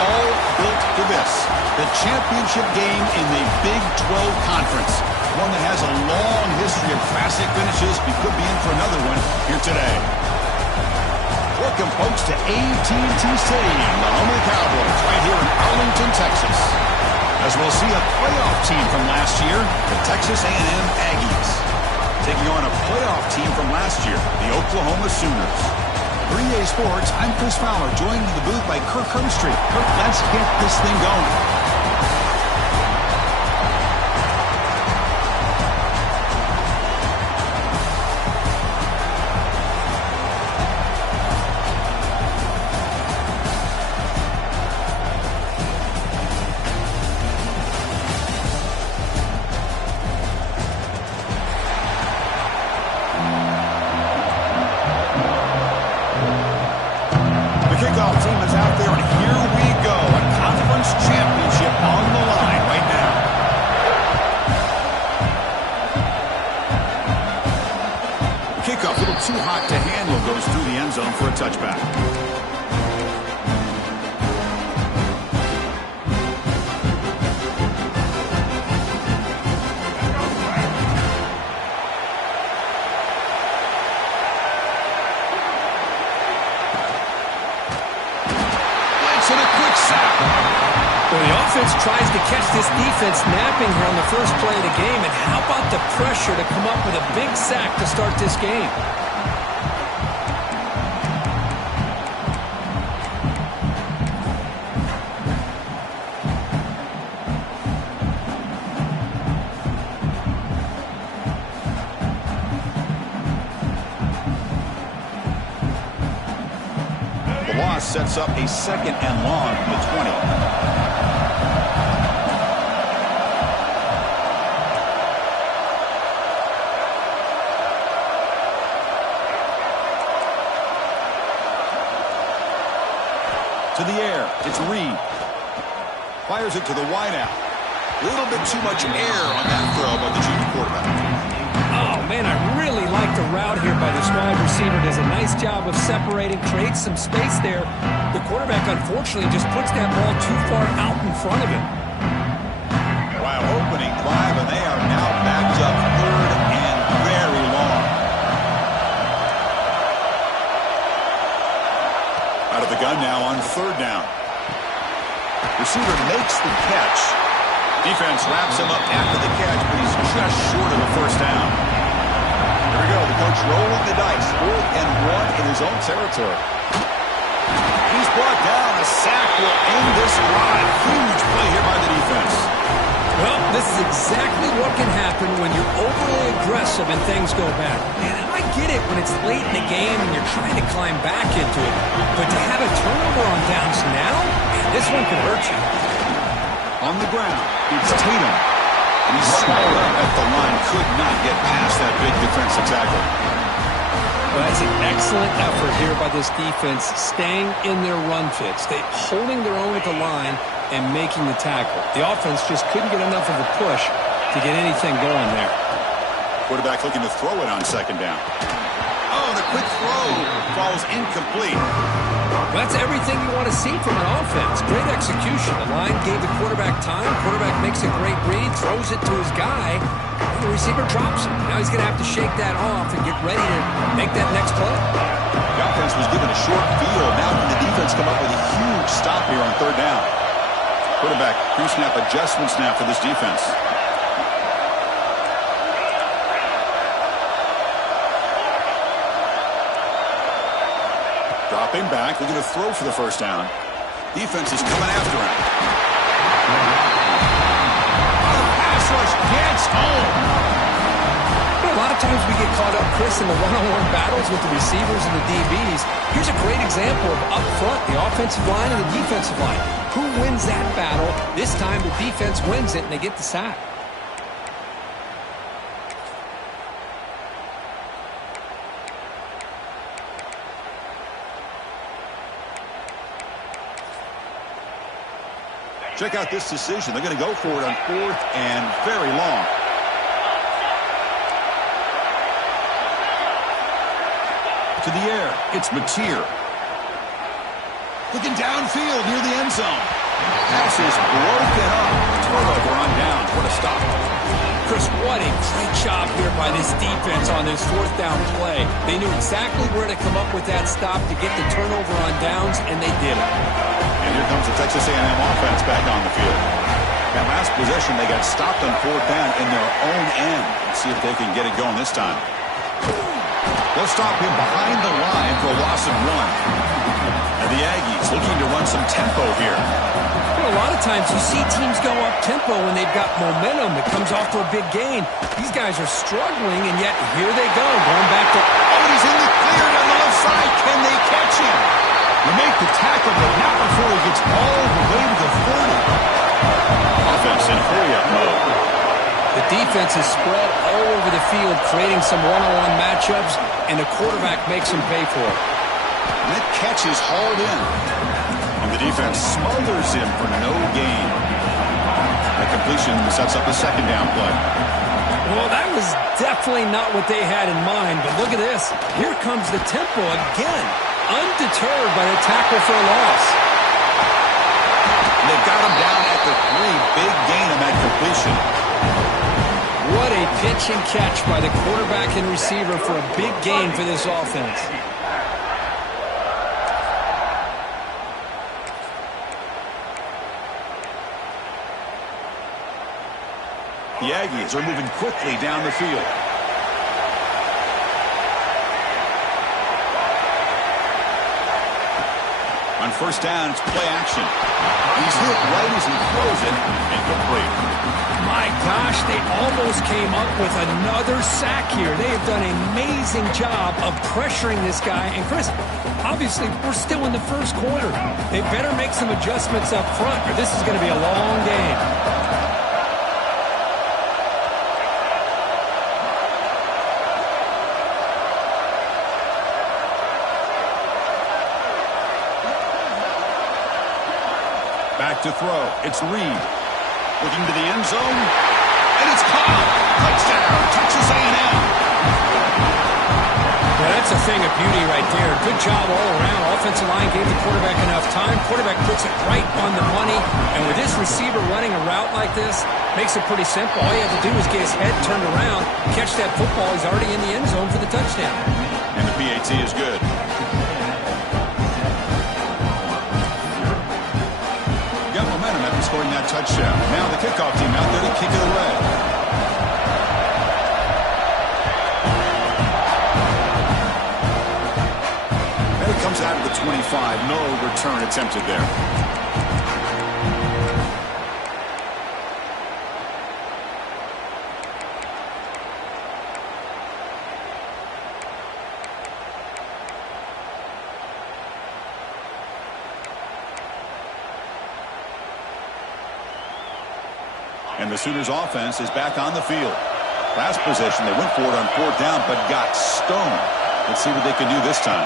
all built for this. The championship game in the Big 12 Conference. One that has a long history of classic finishes. We could be in for another one here today. Welcome, folks, to AT&T Stadium, the home of the Cowboys, right here in Arlington, Texas. As we'll see a playoff team from last year, the Texas A&M Aggies, taking on a playoff team from last year, the Oklahoma Sooners. 3A Sports, I'm Chris Fowler, joined in the booth by Kirk Herbstreit. Kirk, let's get this thing going. Kickoff team is out there, and here we go. A conference championship on the line right now. Kickoff, a little too hot to handle, goes through the end zone for a touchback. Well, the offense tries to catch this defense napping here on the first play of the game. And how about the pressure to come up with a big sack to start this game? The loss sets up a second and long from the 20. To the air, it's Reed. Fires it to the wideout. A little bit too much air on that throw by the junior quarterback. Oh, man, I really like the route here by this wide receiver. Does a nice job of separating, creates some space there. The quarterback, unfortunately, just puts that ball too far out in front of him. Wow, opening drive, and they are now backed up third and very long. Out of the gun now on third down. Receiver makes the catch. Defense wraps him up after the catch, but he's just short of a first down. Here we go, the coach rolling the dice. 4th and 1 in his own territory. He's brought down. A sack will end this drive. Huge play here by the defense. Well, this is exactly what can happen when you're overly aggressive and things go bad. And I get it when it's late in the game and you're trying to climb back into it. But to have a turnover on downs now, man, this one could hurt you. On the ground, it's Tatum. And he's swallowed up at the line. Could not get past that big defensive tackle. Well, that's an excellent effort here by this defense, staying in their run fits. They holding their own at the line and making the tackle. The offense just couldn't get enough of a push to get anything going there. Quarterback looking to throw it on second down. Oh, the quick throw falls incomplete. Well, that's everything you want to see from an offense. Great execution. The line gave the quarterback time. Quarterback makes a great read, throws it to his guy, and the receiver drops it. Now he's going to have to shake that off and get ready to make that next play. The offense was given a short field. Now can the defense come up with a huge stop here on third down? Quarterback pre-snap adjustments now for this defense. Dropping back, looking to throw for the first down. Defense is coming after him. The pass rush gets home. A lot of times we get caught up, Chris, in the one-on-one battles with the receivers and the DBs. Here's a great example of up front, the offensive line and the defensive line. Who wins that battle? This time the defense wins it and they get the sack. Check out this decision. They're going to go for it on 4th and very long. To the air, it's Mateer. Looking downfield near the end zone. Pass is broken up. Turnover on downs. What a stop. Chris, what a great job here by this defense on this fourth down play. They knew exactly where to come up with that stop to get the turnover on downs, and they did it. And here comes the Texas A&M offense back on the field. That last possession, they got stopped on fourth down in their own end. Let's see if they can get it going this time. They'll stop him behind the line for a loss of 1. And the Aggies looking to run some tempo here. A lot of times you see teams go up tempo when they've got momentum that comes off to a big gain. These guys are struggling, and yet here they go, going back to... Oh, he's in the clear down the left side. Can they catch him? They make the tackle, but not before he gets all the way to the 30. Offense in hurry-up mode. The defense is spread all over the field, creating some one-on-one matchups, and the quarterback makes them pay for it. And that catch is hauled in. And the defense smothers him for no gain. That completion sets up a second down play. Well, that was definitely not what they had in mind, but look at this. Here comes the tempo again, undeterred by the tackle for a loss. And they've got him down at the 3. Big gain on that completion. What a pitch and catch by the quarterback and receiver for a big gain for this offense. The Aggies are moving quickly down the field. On first down, it's play action. He's hit right as he throws it, incomplete. My gosh, they almost came up with another sack here. They have done an amazing job of pressuring this guy. And Chris, obviously, we're still in the first quarter. They better make some adjustments up front, or this is going to be a long game. Back to throw. It's Reed. Looking to the end zone. And it's caught. Touchdown. Texas A&M. Yeah, that's a thing of beauty right there. Good job all around. Offensive line gave the quarterback enough time. Quarterback puts it right on the money. And with this receiver running a route like this, makes it pretty simple. All you have to do is get his head turned around, catch that football. He's already in the end zone for the touchdown. And the PAT is good. Got momentum after scoring that touchdown. Now the kickoff team out there to kick it away. And it comes out of the 25. No return attempted there. And the Sooners offense is back on the field. Last possession, they went for it on fourth down, but got stoned. Let's see what they can do this time.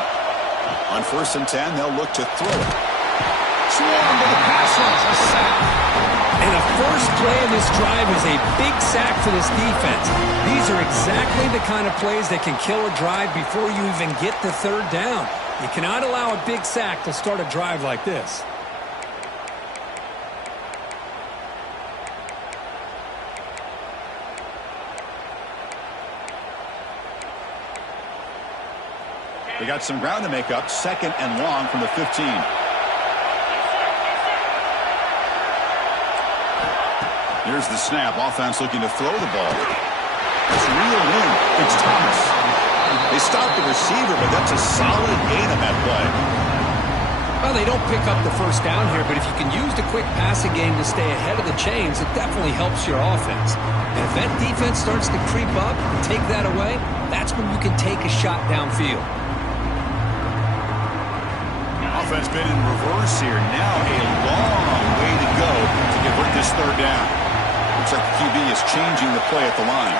On 1st and 10, they'll look to throw it. Swarm to the pass rush, a sack. And the first play of this drive is a big sack for this defense. These are exactly the kind of plays that can kill a drive before you even get the third down. You cannot allow a big sack to start a drive like this. They got some ground to make up. 2nd and long from the 15. Here's the snap. Offense looking to throw the ball. It's reeled in. It's Thomas. They stopped the receiver, but that's a solid gain on that play. Well, they don't pick up the first down here, but if you can use the quick passing game to stay ahead of the chains, it definitely helps your offense. And if that defense starts to creep up and take that away, that's when you can take a shot downfield. Offense been in reverse here. Now a long way to go to convert this third down. Looks like the QB is changing the play at the line.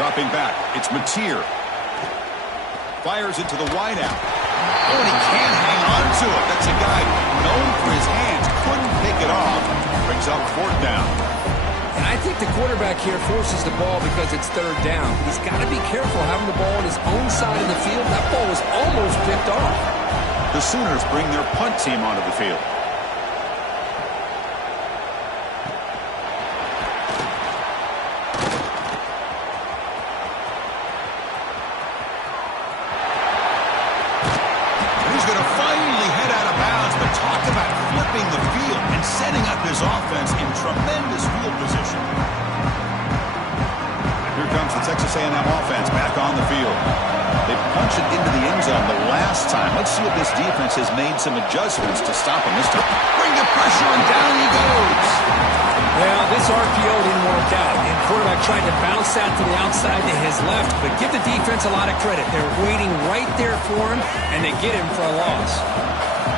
Dropping back. It's Mateer. Fires it to the wideout. Oh, and he can't hang on to it. That's a guy known for his hands. Couldn't pick it off. Brings up fourth down. And I think the quarterback here forces the ball because it's third down. He's got to be careful having the ball on his own side of the field. That ball was almost picked off. The Sooners bring their punt team onto the field. The field and setting up his offense in tremendous field position. Here comes the Texas A&M offense back on the field. They punched it into the end zone the last time. Let's see if this defense has made some adjustments to stop him this time. Bring the pressure, and down he goes. Well, this RPO didn't work out. And quarterback tried to bounce that to the outside to his left, but give the defense a lot of credit. They're waiting right there for him, and they get him for a loss.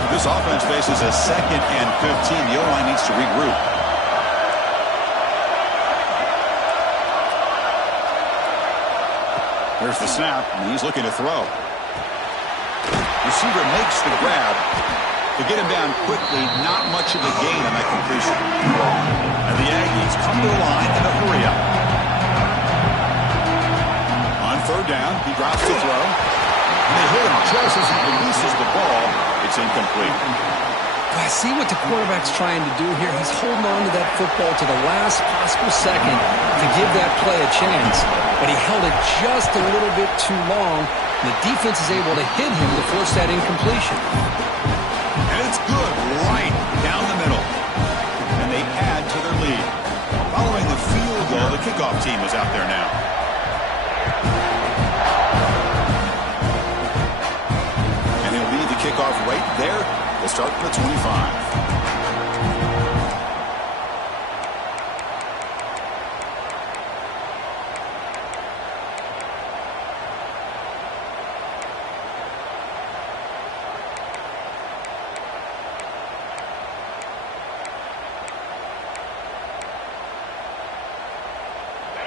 This offense faces a 2nd and 15. The O-line needs to regroup. Here's the snap, and he's looking to throw. Receiver makes the grab. To get him down quickly, not much of a gain on that completion. And the Aggies come to the line in a hurry up. On 3rd down, he drops to throw. And they hit him just as he releases the ball. It's incomplete. I see what the quarterback's trying to do here. He's holding on to that football to the last possible second to give that play a chance. But he held it just a little bit too long. And the defense is able to hit him to force that incompletion. And it's good right down the middle. And they add to their lead. Following the field goal, the kickoff team is out there now. Kickoff right there. We'll start from the 25.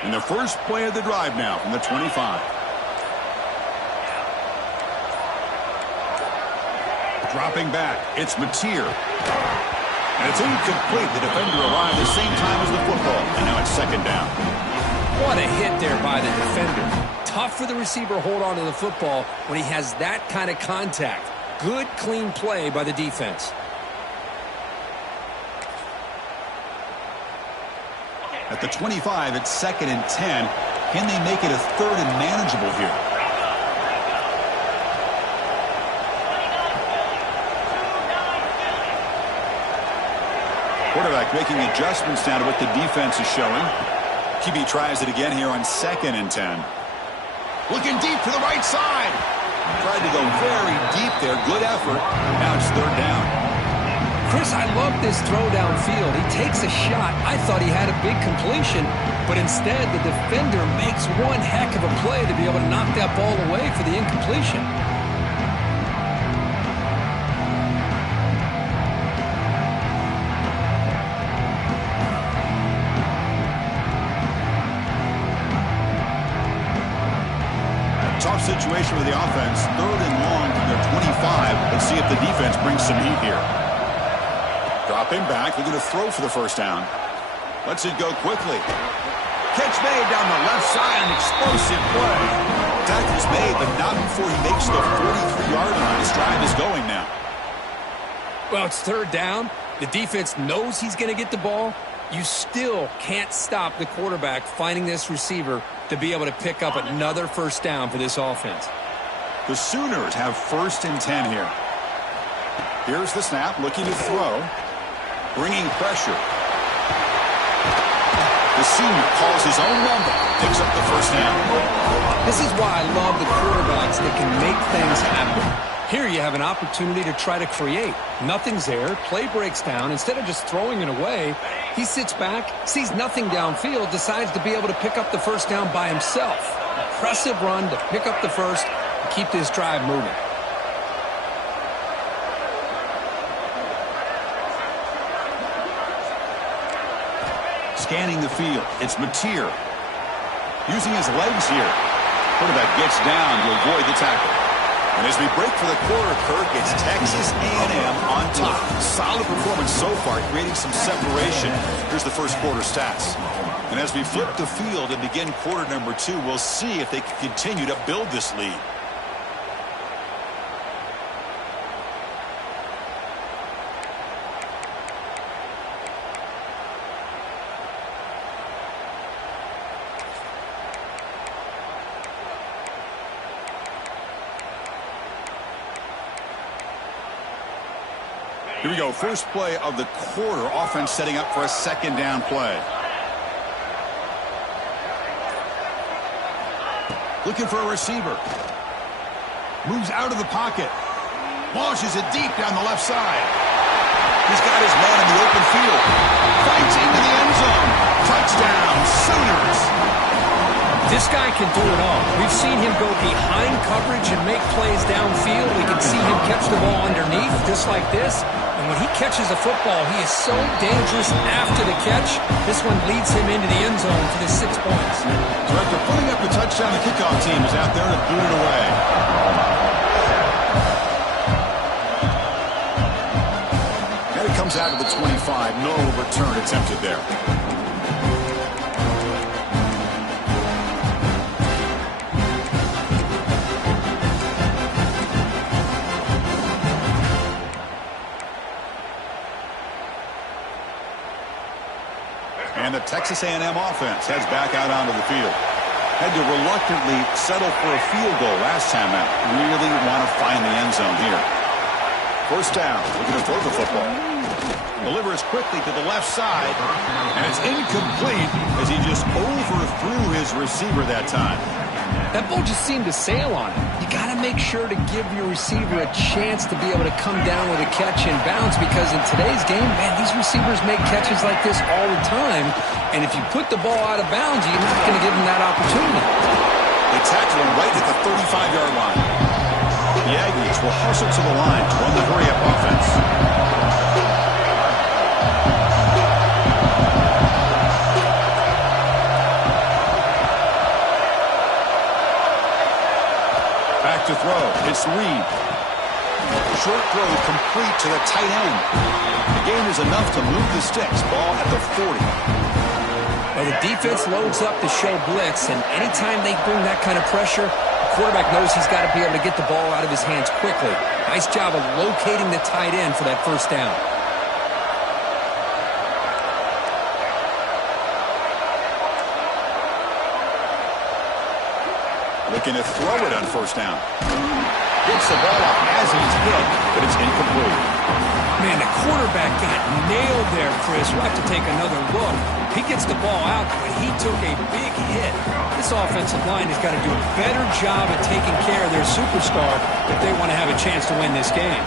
And the first play of the drive now from the 25. Dropping back, it's Mateer. And it's incomplete. The defender arrived at the same time as the football. And now it's 2nd down. What a hit there by the defender. Tough for the receiver to hold on to the football when he has that kind of contact. Good, clean play by the defense. At the 25, it's 2nd and 10. Can they make it a 3rd and manageable here? Quarterback making adjustments now to what the defense is showing. QB tries it again here on 2nd and 10. Looking deep to the right side. Tried to go very deep there. Good effort. Now it's 3rd down. Chris, I love this throw downfield. He takes a shot. I thought he had a big completion, but instead the defender makes one heck of a play to be able to knock that ball away for the incompletion. Tough situation with the offense. 3rd and long from their 25. Let's see if the defense brings some heat here. Dropping back, looking to throw for the 1st down. Lets it go quickly. Catch made down the left side, an explosive play. Tackle's made, but not before he makes the 43-yard line. His drive is going now. Well, it's 3rd down. The defense knows he's going to get the ball. You still can't stop the quarterback finding this receiver to be able to pick up another 1st down for this offense. The Sooners have 1st and 10 here. Here's the snap, looking to throw. Bringing pressure. The senior calls his own number. Picks up the 1st down. This is why I love the quarterbacks that can make things happen. Here you have an opportunity to try to create. Nothing's there. Play breaks down. Instead of just throwing it away, he sits back, sees nothing downfield, decides to be able to pick up the 1st down by himself. Impressive run to pick up the 1st and keep this drive moving. Scanning the field, it's Mateer. Using his legs here. Quarterback gets down to avoid the tackle. And as we break for the quarter, Kirk, it's Texas A&M on top. Solid performance so far, creating some separation. Here's the first quarter stats. And as we flip the field and begin quarter number 2, we'll see if they can continue to build this lead. Here we go. First play of the quarter. Offense setting up for a second down play. Looking for a receiver. Moves out of the pocket. Launches it deep down the left side. He's got his man in the open field. Fights into the end zone. Touchdown, Sooners. This guy can do it all. We've seen him go behind coverage and make plays downfield. We can see him catch the ball underneath, just like this. And when he catches a football, he is so dangerous after the catch. This one leads him into the end zone for the 6 points. So after putting up the touchdown, the kickoff team is out there to boot it away. And it comes out of the 25. No return attempted there. And the Texas A&M offense heads back out onto the field. Had to reluctantly settle for a field goal last time out. Really want to find the end zone here. First down, looking to throw the football. Delivers quickly to the left side, and it's incomplete as he just overthrew his receiver that time. That ball just seemed to sail on him. You got to make sure to give your receiver a chance to be able to come down with a catch and bounce, because in today's game, man, these receivers make catches like this all the time. And if you put the ball out of bounds, you're not going to give them that opportunity. They tackle him right at the 35-yard line. The Aggies will hustle to the line to run the hurry-up offense. Back to throw. It's Reed. Short throw complete to the tight end. The gain is enough to move the sticks. Ball at the 40. Well, the defense loads up to show blitz, and anytime they bring that kind of pressure, the quarterback knows he's got to be able to get the ball out of his hands quickly. Nice job of locating the tight end for that first down. Looking to throw it on first down. Gets the ball up as he's hit, but it's incomplete. Man, the quarterback got nailed there, Chris. We'll have to take another look. He gets the ball out, but he took a big hit. This offensive line has got to do a better job at taking care of their superstar if they want to have a chance to win this game.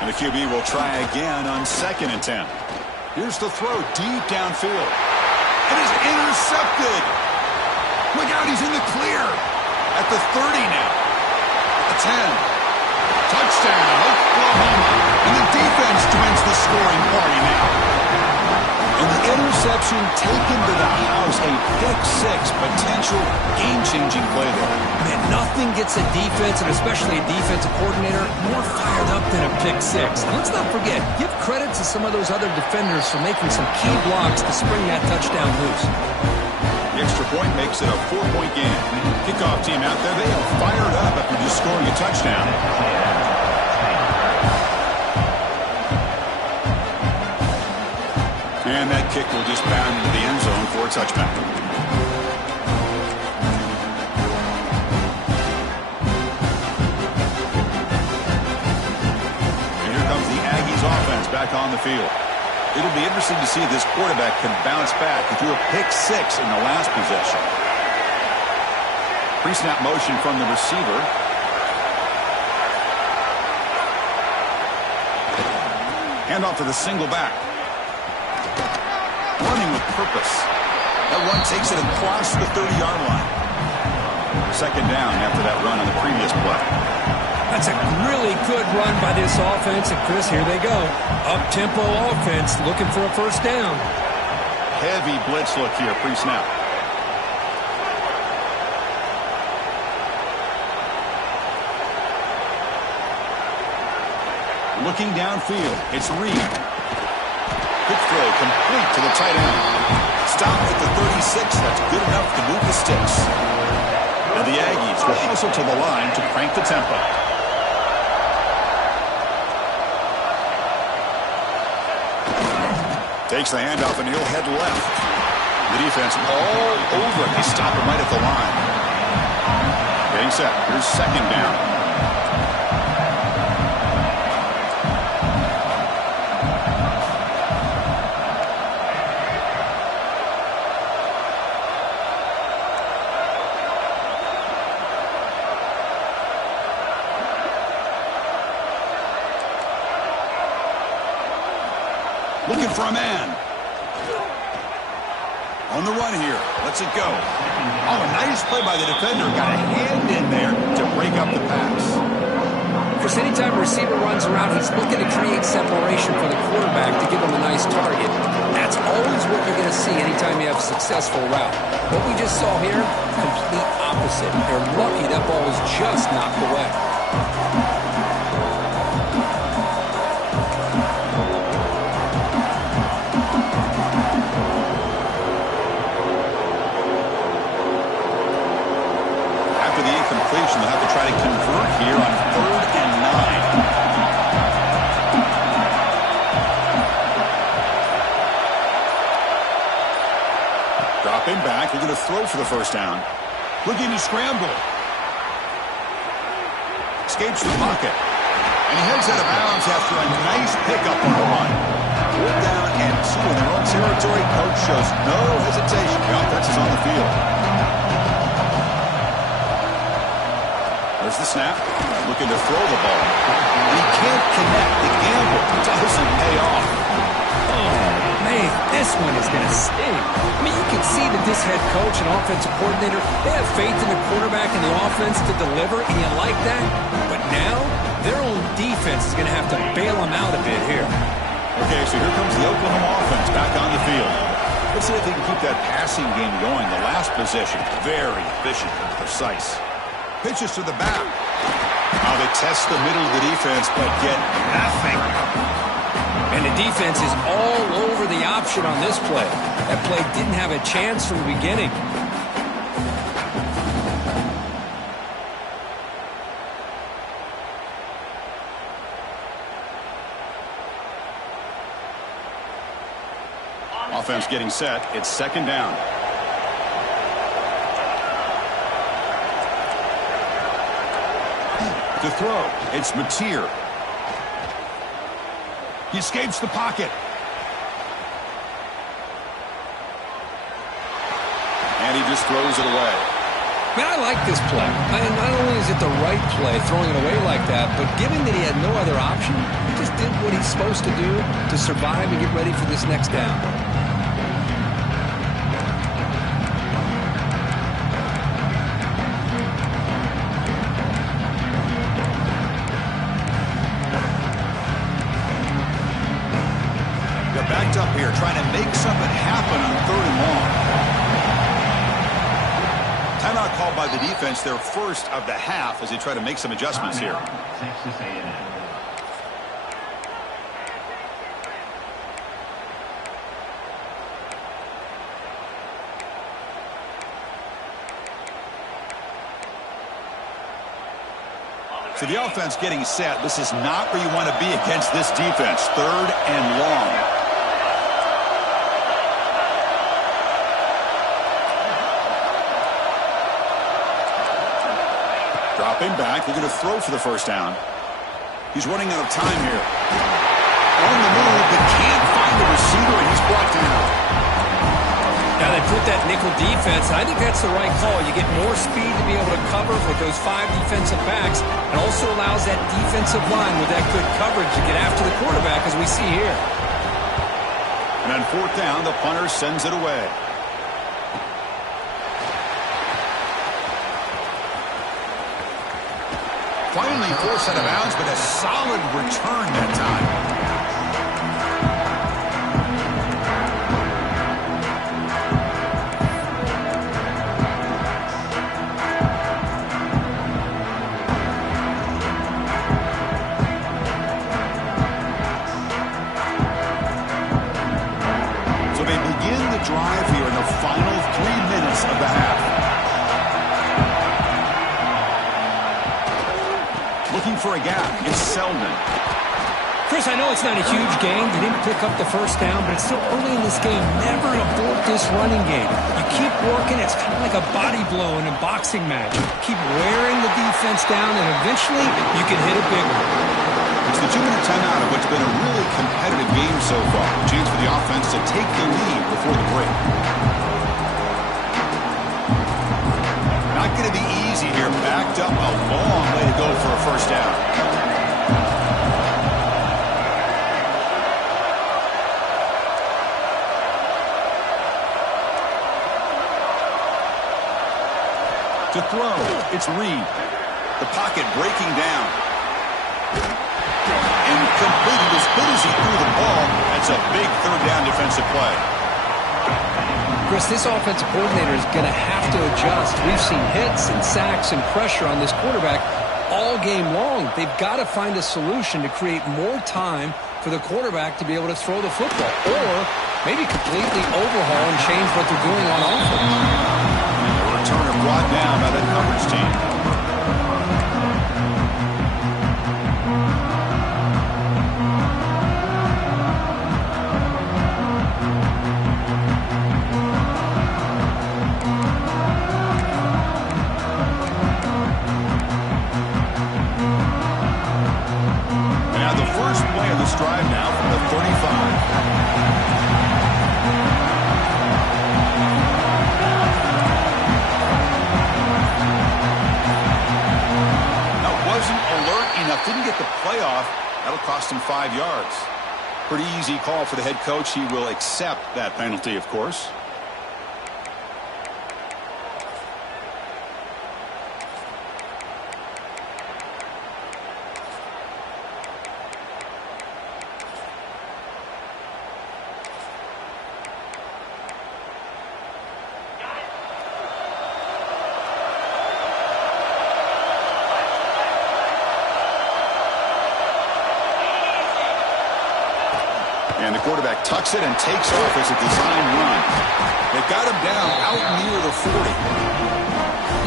And the QB will try again on 2nd and 10. Here's the throw deep downfield. It is intercepted. Look out, he's in the clear. At the 30 now. At the 10. Touchdown, Oklahoma. And the defense joins the scoring party now. And the interception taken to the house. A pick-6 potential game-changing play there. Man, nothing gets a defense, and especially a defensive coordinator, more fired up than a pick-6. And let's not forget, give credit to some of those other defenders for making some key blocks to spring that touchdown loose. The extra point makes it a 4-point game. Kickoff team out there, they are fired up after just scoring a touchdown. And that kick will just bound into the end zone for a touchback. And here comes the Aggies offense back on the field. It'll be interesting to see if this quarterback can bounce back. He threw a pick-6 in the last possession. Pre-snap motion from the receiver. Handoff to the single back. Running with purpose. That run takes it across the 30-yard line. Second down after that run on the previous play. That's a really good run by this offense. And, Chris, here they go. Up-tempo offense looking for a first down. Heavy blitz look here, pre-snap. Looking downfield, it's Reed. Quick throw complete to the tight end. Stopped at the 36. That's good enough to move the sticks. And the Aggies will hustle to the line to crank the tempo. Takes the handoff, and he'll head left. The defense all over him. He stopped him right at the line. Getting set. Here's second down. Looking for a man. On the run here. Lets it go. Oh, a nice play by the defender. Got a hand in there to break up the pass. Chris, anytime a receiver runs around, he's looking to create separation for the quarterback to give him a nice target. That's always what you're going to see anytime you have a successful route. What we just saw here, complete opposite. They're lucky that ball was just knocked away. They'll have to try to convert here on 3rd and 9. Drop him back. They're going to throw for the first down. Looking to scramble. Escapes the pocket. And he heads out of bounds after a nice pickup on the run. 4th down and 2 in their own territory. Coach shows no hesitation. The offense is on the field. There's the snap. Looking to throw the ball. And he can't connect. The gamble doesn't pay off. Oh, man, this one is going to sting. I mean, you can see that this head coach and offensive coordinator, they have faith in the quarterback and the offense to deliver, and you like that. But now, their own defense is going to have to bail them out a bit here. Okay, so here comes the Oklahoma offense back on the field. Let's see if they can keep that passing game going. The last possession, very efficient and precise. Pitches to the back. Now they test the middle of the defense, but get nothing. And the defense is all over the option on this play. That play didn't have a chance from the beginning. Offense getting set. It's 2nd down. To throw, it's Mateer. He escapes the pocket. And he just throws it away. Man, I like this play. And not only is it the right play, throwing it away like that, but given that he had no other option, he just did what he's supposed to do to survive and get ready for this next down. Backed up here, trying to make something happen on 3rd and long. Timeout called by the defense, their first of the half, as they try to make some adjustments here. Texas A&M. So the offense getting set. This is not where you want to be against this defense. 3rd and long. Drop him back. They're going to throw for the first down. He's running out of time here. On the move, but can't find the receiver, and he's brought down. Now they put that nickel defense, and I think that's the right call. You get more speed to be able to cover with those 5 defensive backs, and also allows that defensive line with that good coverage to get after the quarterback, as we see here. And on 4th down, the punter sends it away. Finally forced out of bounds, but a solid return that time. So they begin the drive here in the final 3 minutes of the half. Looking for a gap is Selman. Chris, I know it's not a huge game. They didn't pick up the first down, but it's still early in this game. Never abort this running game. You keep working. It's kind of like a body blow in a boxing match. Keep wearing the defense down, and eventually you can hit a big one. It's the 2-minute timeout of what's been a really competitive game so far. Chance for the offense to take the lead before the break. Not going to be easy here. Backed up a long way to go for a first down. To throw, it's Reed. The pocket breaking down. Incomplete. As good as he threw the ball, that's a big third down defensive play. Chris, this offensive coordinator is going to have to adjust. We've seen hits and sacks and pressure on this quarterback all game long. They've got to find a solution to create more time for the quarterback to be able to throw the football, or maybe completely overhaul and change what they're doing on offense. Turner brought down by that coverage team. And the first play of this drive now from the 35. Didn't get the playoff. That'll cost him 5 yards. Pretty easy call for the head coach. He will accept that penalty, of course. And the quarterback tucks it and takes off as a design run. They've got him down out near the 40.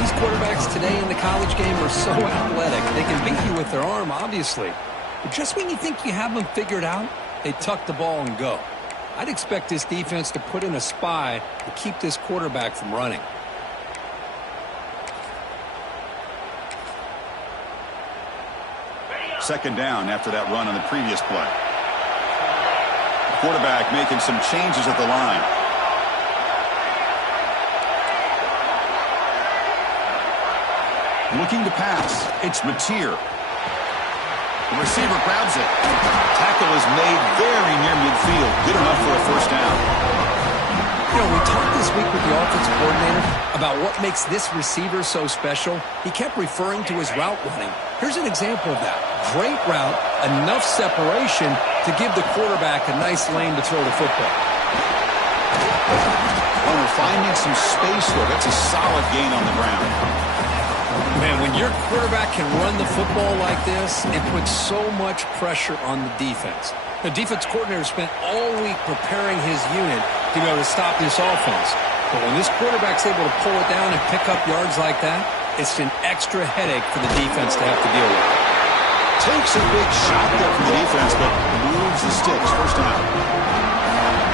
These quarterbacks today in the college game are so athletic. They can beat you with their arm, obviously. But just when you think you have them figured out, they tuck the ball and go. I'd expect this defense to put in a spy to keep this quarterback from running. Second down after that run on the previous play. Quarterback making some changes at the line. Looking to pass. It's Mateer. The receiver grabs it. Tackle is made very near midfield. Good enough for a first down. You know, we talked this week with the offensive coordinator about what makes this receiver so special. He kept referring to his route running. Here's an example of that. Great route, enough separation to give the quarterback a nice lane to throw the football. When we're finding some space there, that's a solid gain on the ground. Man, when your quarterback can run the football like this, it puts so much pressure on the defense. The defense coordinator spent all week preparing his unit to be able to stop this offense. But when this quarterback's able to pull it down and pick up yards like that, it's an extra headache for the defense to have to deal with. Takes a big shot there from the defense, but moves the sticks. First down.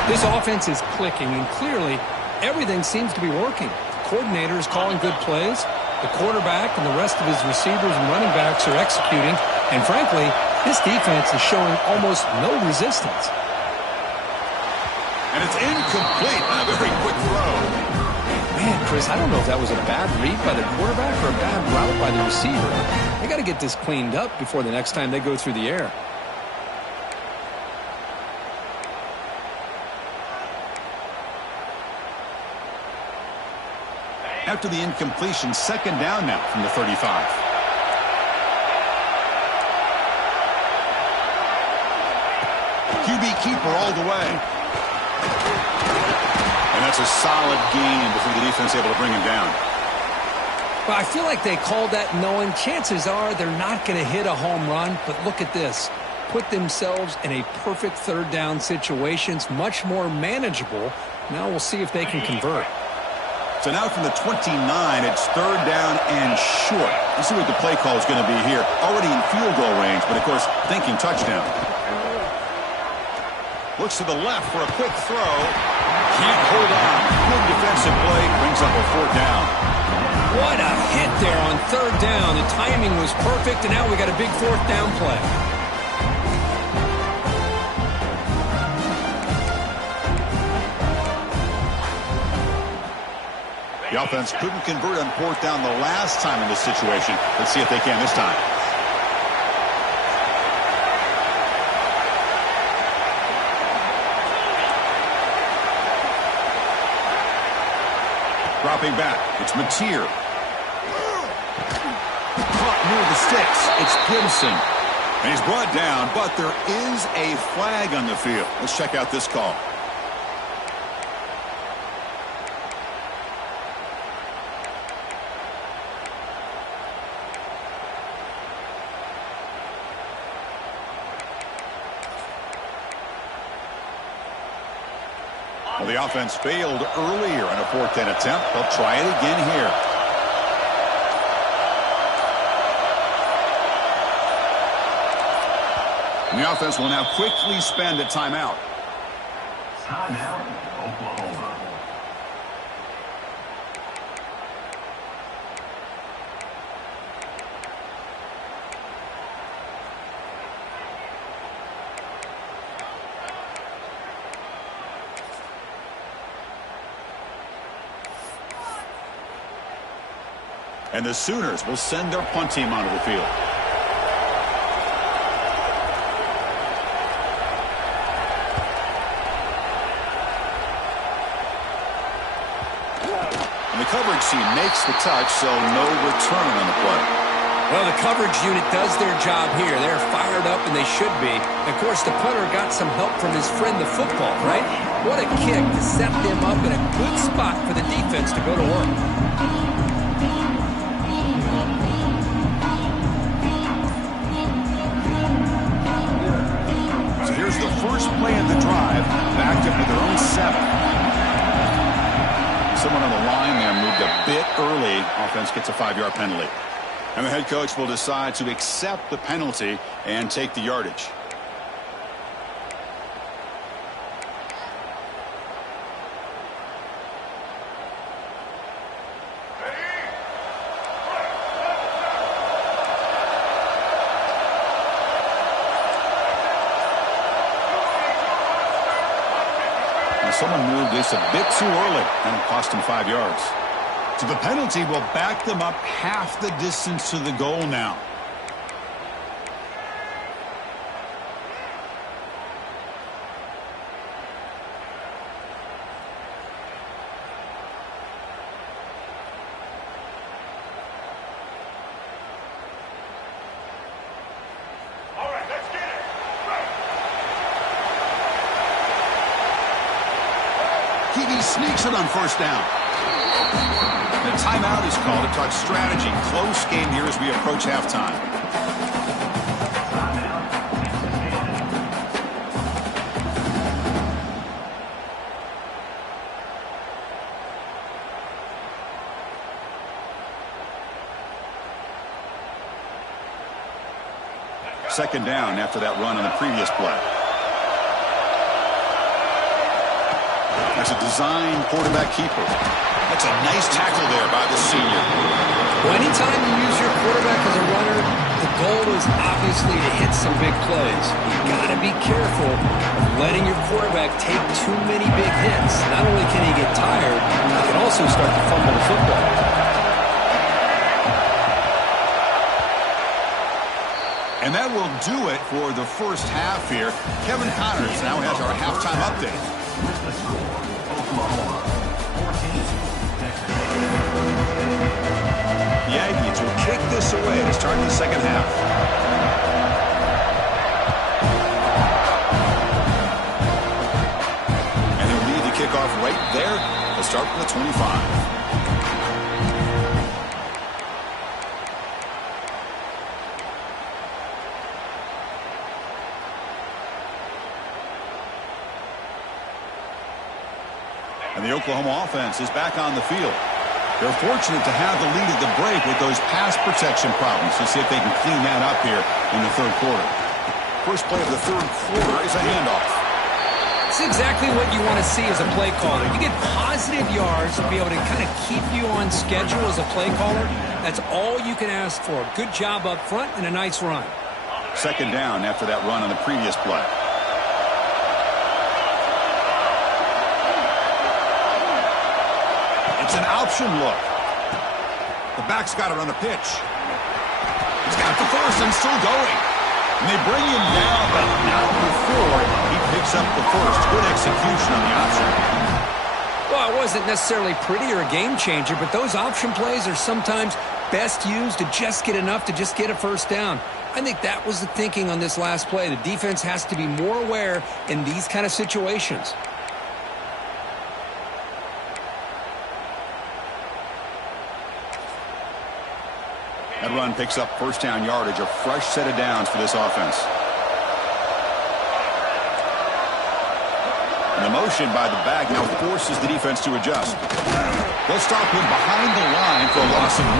This offense is clicking, and clearly everything seems to be working. The coordinator is calling good plays. The quarterback and the rest of his receivers and running backs are executing. And frankly, this defense is showing almost no resistance. And it's incomplete on a very quick throw. Man, Chris, I don't know if that was a bad read by the quarterback or a bad route by the receiver. They got to get this cleaned up before the next time they go through the air. After the incompletion, second down now from the 35. QB keeper all the way. And that's a solid gain before the defense able to bring him down. Well, I feel like they called that knowing chances are they're not going to hit a home run, but look at this. Put themselves in a perfect third down situation. It's much more manageable. Now we'll see if they can convert. So now from the 29, it's third down and short. Let's see what the play call is going to be here. Already in field goal range. range, but of course, thinking touchdown. Looks to the left for a quick throw. Can't hold on. Good defensive play. Brings up a 4th down. What a hit there on 3rd down. The timing was perfect, and now we got a big 4th down play. The offense couldn't convert on 4th down the last time in this situation. Let's see if they can this time. Dropping back, it's Mateer. Caught near the sticks, it's Gibson. And he's brought down, but there is a flag on the field. Let's check out this call. Well, the offense failed earlier on a 4th down attempt. They'll try it again here. And the offense will now quickly spend a timeout. Timeout, Oklahoma. And the Sooners will send their punt team onto the field. And the coverage team makes the touch, so no return on the play. Well, the coverage unit does their job here. They're fired up, and they should be. Of course, the punter got some help from his friend, the football, right? What a kick to set them up in a good spot for the defense to go to work. Here's the first play of the drive, backed up to their own 7. Someone on the line there moved a bit early. Offense gets a 5-yard penalty. And the head coach will decide to accept the penalty and take the yardage. Someone moved this a bit too early, and it cost him 5 yards. So the penalty will back them up half the distance to the goal now. He sneaks it on 1st down. The timeout is called to talk strategy. Close game here as we approach halftime. Second down after that run on the previous play. That's a design quarterback keeper. That's a nice tackle there by the senior. Well, anytime you use your quarterback as a runner, the goal is obviously to hit some big plays. You've got to be careful of letting your quarterback take too many big hits. Not only can he get tired, he can also start to fumble the football. And that will do it for the first half here. Kevin Connors now has our halftime update. The score, Oklahoma 14, Texas A&M. The Aggies will kick this away to start the second half. And he'll lead the kickoff right there. They'll start from the 25. And the Oklahoma offense is back on the field. They're fortunate to have the lead at the break with those pass protection problems. Let's see if they can clean that up here in the third quarter. First play of the third quarter is a handoff. It's exactly what you want to see as a play caller. You get positive yards to be able to kind of keep you on schedule as a play caller. That's all you can ask for. Good job up front and a nice run. Second down after that run on the previous play. It's an option look. The back's got it on the pitch. He's got the first and still going. And they bring him down, but now before he picks up the first. Good execution on the option. Well, it wasn't necessarily pretty or a game changer, but those option plays are sometimes best used to just get enough to just get a first down. I think that was the thinking on this last play. The defense has to be more aware in these kind of situations. That run picks up first down yardage, a fresh set of downs for this offense. And the motion by the back now forces the defense to adjust. They'll stop him behind the line for a loss of 1.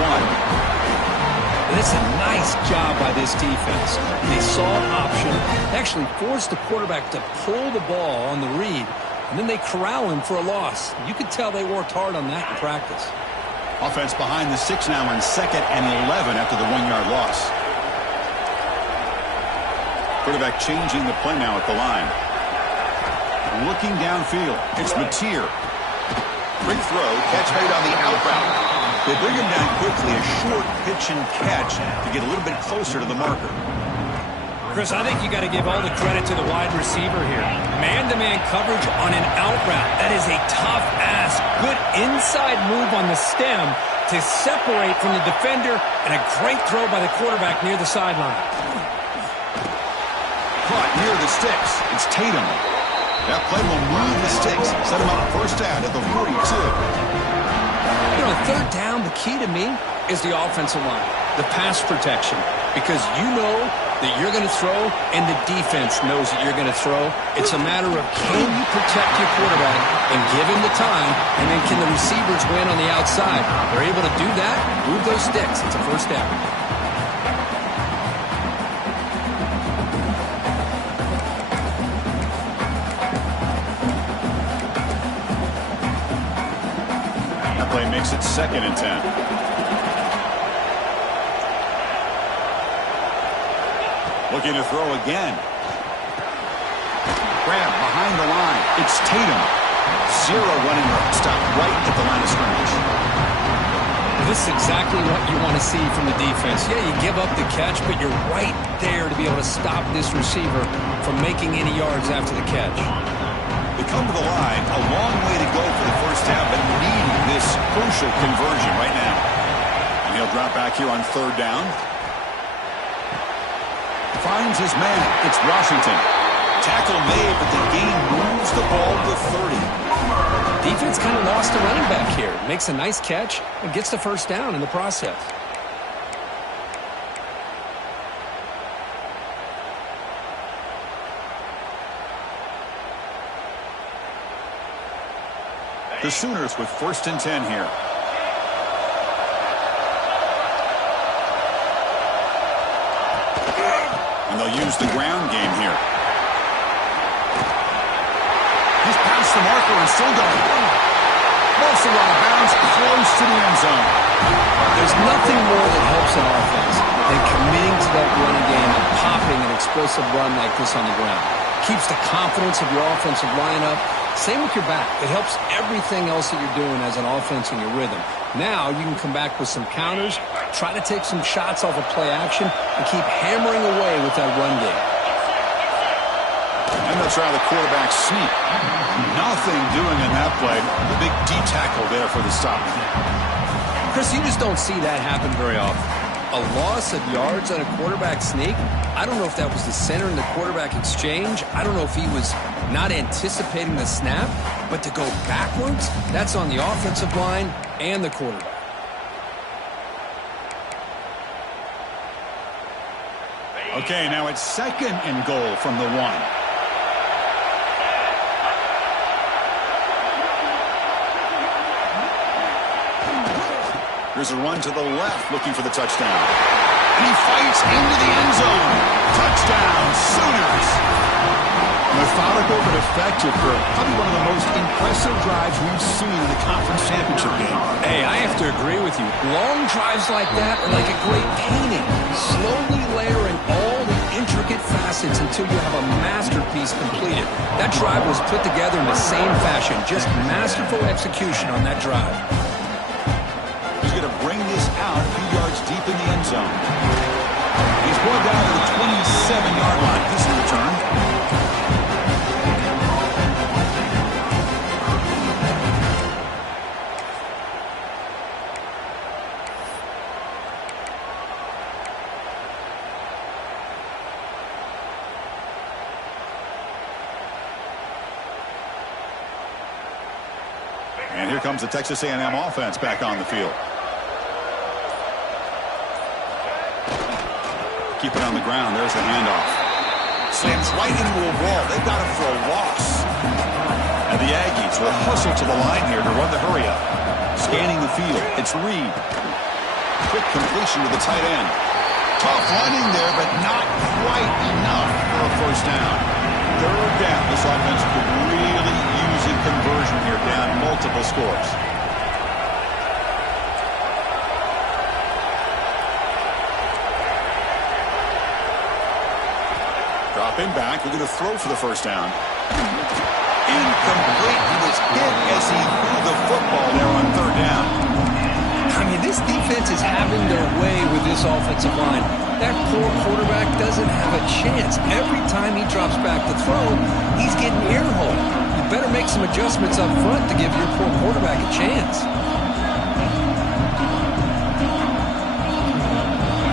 And it's a nice job by this defense. They saw an option. They actually forced the quarterback to pull the ball on the read, and then they corral him for a loss. You could tell they worked hard on that in practice. Offense behind the 6 now on 2nd and 11 after the 1-yard loss. Quarterback changing the play now at the line. Looking downfield. It's Mateer. Quick throw. Catch made on the out route. They bring him down quickly. A short pitch and catch to get a little bit closer to the marker. Chris, I think you got to give all the credit to the wide receiver here. Man-to-man coverage on an out route. That is a tough ask. Good inside move on the stem to separate from the defender, and a great throw by the quarterback near the sideline. Caught near the sticks. It's Tatum. That play will move the sticks. Set him up first down at the 42. You know, third down, the key to me is the offensive line, the pass protection, because you know that you're going to throw and the defense knows that you're going to throw. It's a matter of can you protect your quarterback and give him the time, and then can the receivers win on the outside? They're able to do that, move those sticks. It's a first down. That play makes it 2nd and 10. Looking to throw again. Grab behind the line. It's Tatum. 0 running stop right at the line of scrimmage. This is exactly what you want to see from the defense. Yeah, you give up the catch, but you're right there to be able to stop this receiver from making any yards after the catch. They come to the line. A long way to go for the first down, but needing this crucial conversion right now. And he'll drop back here on 3rd down. Finds his man. It's Washington. Tackle made, but the gain moves the ball to 30. Defense kind of lost a running back here. Makes a nice catch and gets the first down in the process. The Sooners with 1st and 10 here. And they'll use the ground game here. He's past the marker and still going. Mostly out of bounds, close to the end zone. There's nothing more that helps an offense than committing to that running game and popping an explosive run like this on the ground. Keeps the confidence of your offensive lineup. Same with your back. It helps everything else that you're doing as an offense in your rhythm. Now you can come back with some counters, try to take some shots off of play action, and keep hammering away with that run game. And they'll try the quarterback sneak. Nothing doing in that play. The big D tackle there for the stop. Chris, you just don't see that happen very often. A loss of yards on a quarterback sneak. I don't know if that was the center in the quarterback exchange. I don't know if he was not anticipating the snap. But to go backwards, that's on the offensive line and the quarterback. Okay, now it's 2nd and goal from the 1. Here's a run to the left, looking for the touchdown. And he fights into the end zone. Touchdown, Sooners. Methodical but effective for probably one of the most impressive drives we've seen in the conference championship game. Hey, I have to agree with you. Long drives like that are like a great painting. Slowly layering all the intricate facets until you have a masterpiece completed. That drive was put together in the same fashion. Just masterful execution on that drive. He's going to bring this out a few yards deep in the end zone. He's going down to the 27-yard line. This is the return. And here comes the Texas A&M offense back on the field. Keep it on the ground. There's the handoff. Slams right into a wall. They've got him for a loss. And the Aggies will hustle to the line here to run the hurry up. Scanning the field. It's Reed. Quick completion to the tight end. Tough running there, but not quite enough for a first down. Third down. This offense could really use a conversion here, down multiple scores. Dropping back, looking to throw for the first down. Incomplete. He was hit as he threw the football there on third down. I mean, this defense is having their way with this offensive line. That poor quarterback doesn't have a chance. Every time he drops back to throw, he's getting ear-holed. You better make some adjustments up front to give your poor quarterback a chance.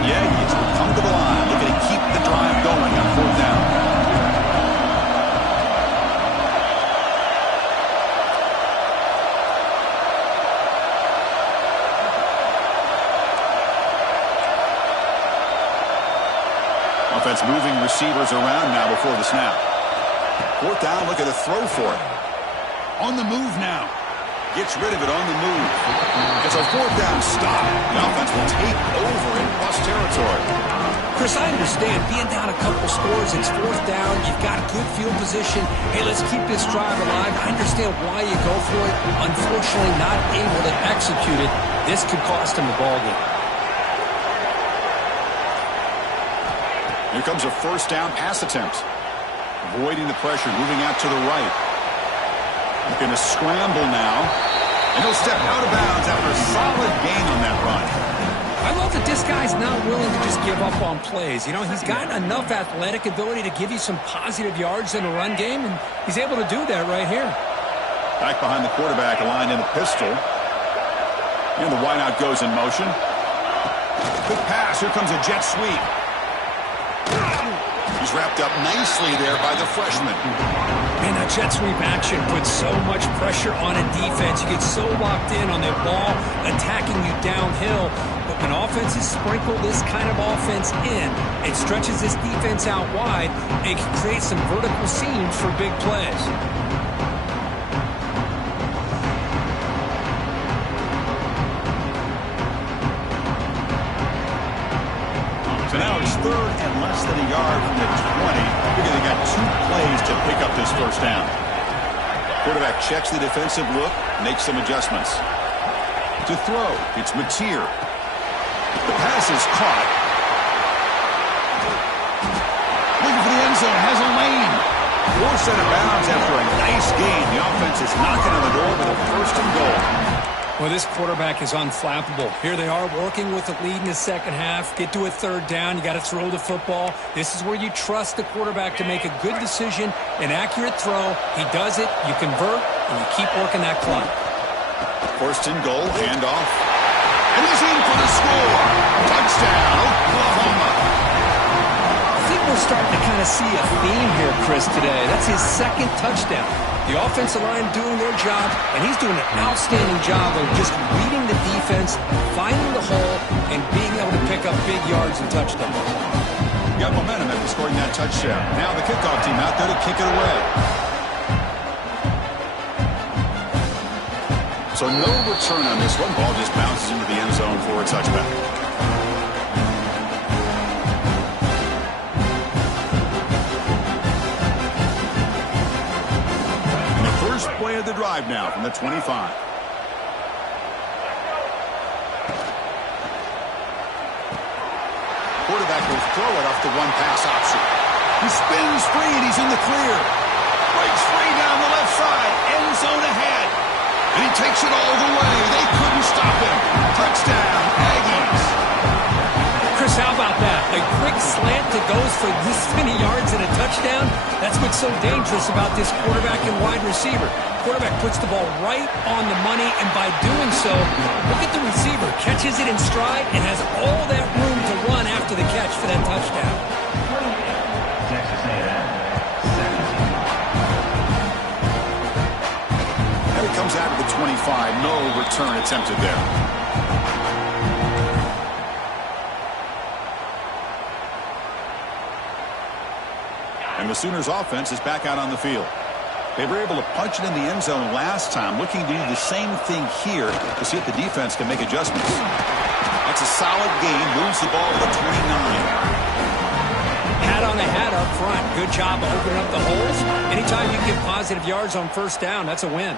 The Aggies will come to the line, looking to keep the drive going on fourth down. Offense moving receivers around now before the snap. Fourth down, look at the throw for it. On the move now. Gets rid of it on the move. It's a fourth down stop. The offense will take over in plus territory. Chris, I understand being down a couple scores, it's fourth down, you've got good field position. Hey, let's keep this drive alive. I understand why you go for it. Unfortunately, not able to execute it. This could cost him the ballgame. Here comes a first down pass attempt. Avoiding the pressure, moving out to the right. Looking to scramble now. And he'll step out of bounds after a solid gain on that run. I love that this guy's not willing to just give up on plays. You know, he's got enough athletic ability to give you some positive yards in a run game, and he's able to do that right here. Back behind the quarterback, aligned in a pistol. And the wideout goes in motion. Quick pass. Here comes a jet sweep. He's wrapped up nicely there by the freshman. Man, that jet sweep action puts so much pressure on a defense. You get so locked in on the ball attacking you downhill. But when offenses sprinkle this kind of offense in, it stretches this defense out wide and can create some vertical seams for big plays. So now it's third and less than a yard from the 20. Because they got 2 plays to pick up this first down. Quarterback checks the defensive look, makes some adjustments. To throw, it's Mateer. The pass is caught. Looking for the end zone, has a lane. Forced out of bounds after a nice gain. The offense is knocking on the door with a first and goal. Well, this quarterback is unflappable. Here they are working with the lead in the second half. Get to a third down. You got to throw the football. This is where you trust the quarterback to make a good decision, an accurate throw. He does it, you convert, and you keep working that clock. First and goal, handoff. And he's in for the score. Touchdown, Oklahoma. I think we're starting to kind of see a theme here, Chris, today. That's his second touchdown. The offensive line doing their job, and he's doing an outstanding job of just reading the defense, finding the hole, and being able to pick up big yards and touchdowns. Got momentum after scoring that touchdown. Now the kickoff team out there to kick it away. So no return on this one. Ball just bounces into the end zone for a touchback. And the first play of the drive now from the 25. Quarterback will throw it off the one-pass option. He spins free, and he's in the clear. Breaks free down the left side. End zone ahead. And he takes it all the way. They couldn't stop him. Touchdown, Aggies. Chris, how about that? A quick slant that goes for this many yards and a touchdown. That's what's so dangerous about this quarterback and wide receiver. Quarterback puts the ball right on the money, and by doing so, look at the receiver. Catches it in stride and has all that room to run after the catch for that touchdown. Texas A&M, 17. And it comes out of the 25. No return attempted there. And the Sooners offense is back out on the field. They were able to punch it in the end zone last time, looking to do the same thing here to see if the defense can make adjustments. That's a solid gain, moves the ball to the 29. Hat on a hat up front. Good job of opening up the holes. Anytime you get positive yards on first down, that's a win.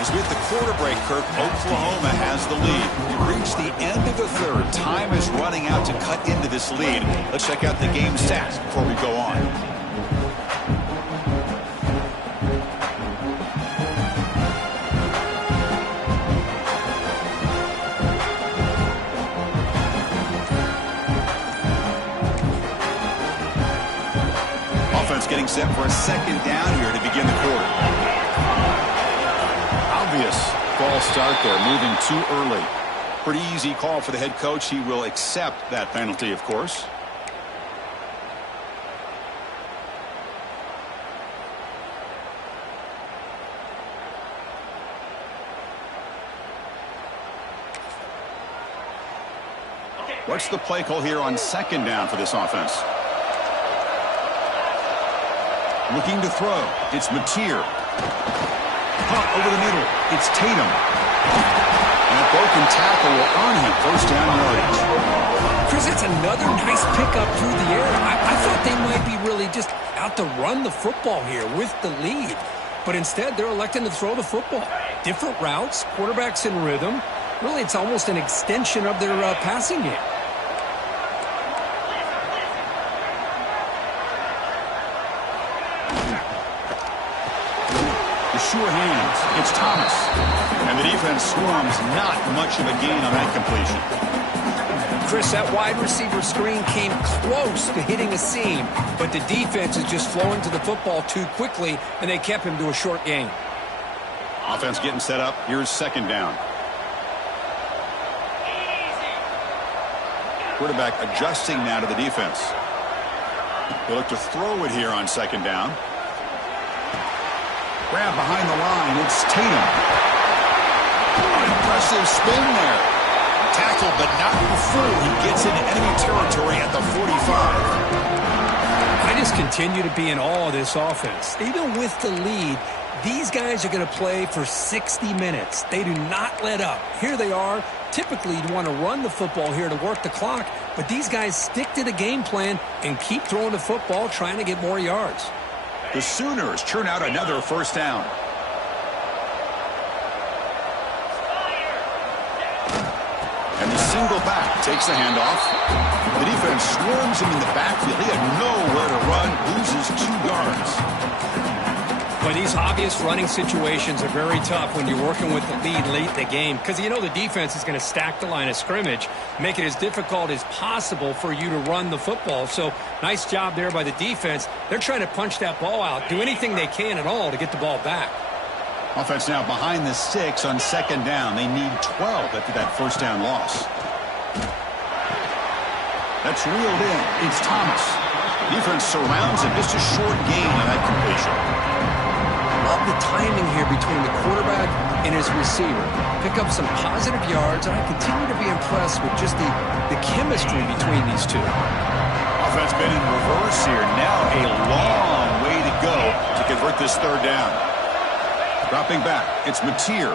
As we hit the quarter break, Kirk, Oklahoma has the lead. We reached the end of the third. Time is running out to cut into this lead. Let's check out the game stats before we go on. Offense getting set for a second down here to begin the quarter. Obvious false start there, moving too early. Pretty easy call for the head coach. He will accept that penalty, of course. What's the play call here on second down for this offense? Looking to throw. It's Mateer. Pump over the middle. It's Tatum. And a broken tackle will earn him first down yardage. Chris, it's another nice pickup through the air. I thought they might be really just out to run the football here with the lead. But instead, they're electing to throw the football. Different routes, quarterbacks in rhythm. Really, it's almost an extension of their passing game. Sure hands. It's Thomas. And the defense swarms. Not much of a gain on that completion. Chris, that wide receiver screen came close to hitting a seam, but the defense is just flowing to the football too quickly, and they kept him to a short gain. Offense getting set up. Here's second down. Quarterback adjusting now to the defense. They look to throw it here on second down. Grab behind the line. It's Tatum. An impressive spin there. Tackled, but not before he gets into enemy territory at the 45. I just continue to be in awe of this offense. Even with the lead, these guys are going to play for 60 minutes. They do not let up. Here they are. Typically, you want to run the football here to work the clock, but these guys stick to the game plan and keep throwing the football, trying to get more yards. The Sooners churn out another first down. And the single back takes the handoff. The defense swarms him in the backfield. He had nowhere to run, loses 2 yards. But these obvious running situations are very tough when you're working with the lead late in the game, because you know the defense is going to stack the line of scrimmage, make it as difficult as possible for you to run the football. So nice job there by the defense. They're trying to punch that ball out, do anything they can at all to get the ball back. Offense now behind the 6 on second down. They need 12 after that first down loss. That's reeled in. It's Thomas. Defense surrounds him. Just a short gain on that completion. love the timing here between the quarterback and his receiver. Pick up some positive yards, and I continue to be impressed with just the chemistry between these two. Offense been in reverse here. Now a long way to go to convert this third down. Dropping back, it's Mateer.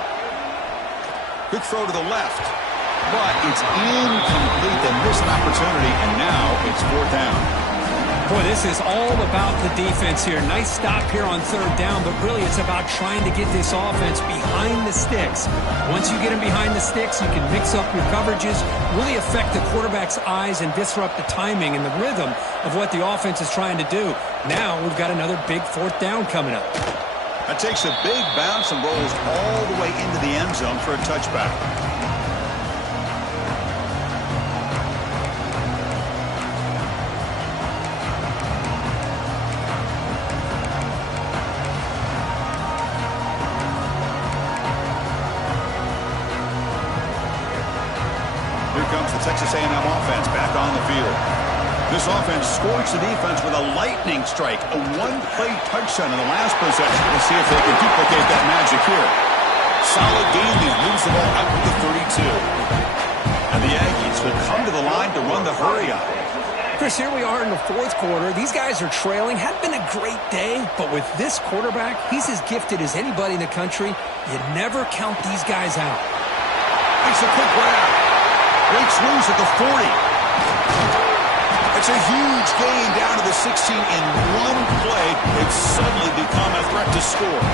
Quick throw to the left, but it's incomplete. They missed an opportunity, and now it's fourth down. Boy, this is all about the defense here. Nice stop here on third down, but really it's about trying to get this offense behind the sticks. Once you get them behind the sticks, you can mix up your coverages, really affect the quarterback's eyes and disrupt the timing and the rhythm of what the offense is trying to do. Now we've got another big fourth down coming up. That takes a big bounce and rolls all the way into the end zone for a touchback. Texas A&M offense back on the field. This offense scores the defense with a lightning strike, a one-play touchdown in the last possession. We'll see if they can duplicate that magic here. Solid game there, moves the ball out to the 32. And the Aggies will come to the line to run the hurry up. Chris, here we are in the fourth quarter. These guys are trailing. Had been a great day, but with this quarterback, he's as gifted as anybody in the country. You never count these guys out. Makes a quick grab. Breaks loose at the 40. It's a huge gain down to the 16 in one play. They've suddenly become a threat to score.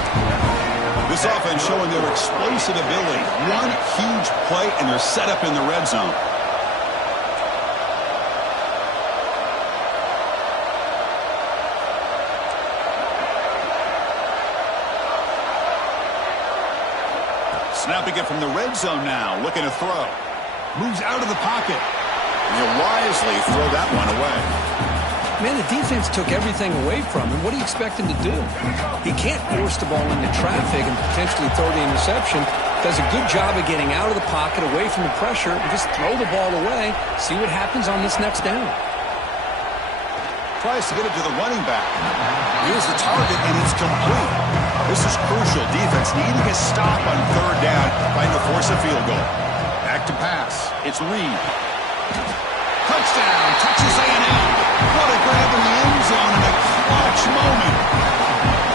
This offense showing their explosive ability. One huge play, and they're set up in the red zone. Snapping it from the red zone now, looking to throw. Moves out of the pocket. He'll wisely throw that one away. Man, the defense took everything away from him. What do you expect him to do? He can't force the ball into traffic and potentially throw the interception. Does a good job of getting out of the pocket, away from the pressure, and just throw the ball away. See what happens on this next down. Tries to get it to the running back. Here's the target, and it's complete. This is crucial. Defense needing a stop on third down, trying to force a field goal. Back to pass. It's Reed. Touchdown, Texas A&M. What a grab in the end zone in a clutch moment.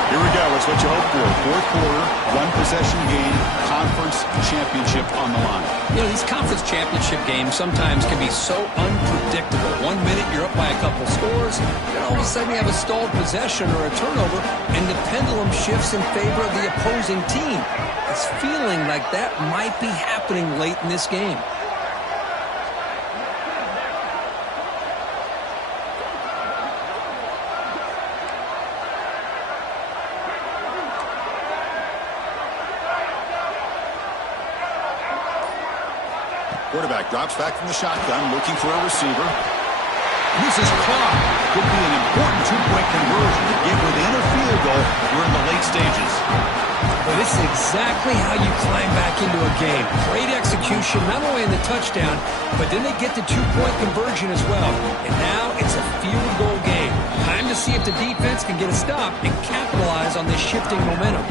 Here we go. It's what you hope for. Fourth quarter, one-possession game, conference championship on the line. You know, these conference championship games sometimes can be so unpredictable. 1 minute you're up by a couple scores, then all of a sudden you have a stalled possession or a turnover, and the pendulum shifts in favor of the opposing team. It's feeling like that might be happening late in this game. Quarterback drops back from the shotgun, looking for a receiver. This is clock. Could be an important two-point conversion to get within a field goal. We're in the late stages. Well, this is exactly how you climb back into a game. Great execution, not only in the touchdown, but then they get the two-point conversion as well. And now it's a field goal game. Time to see if the defense can get a stop and capitalize on this shifting momentum.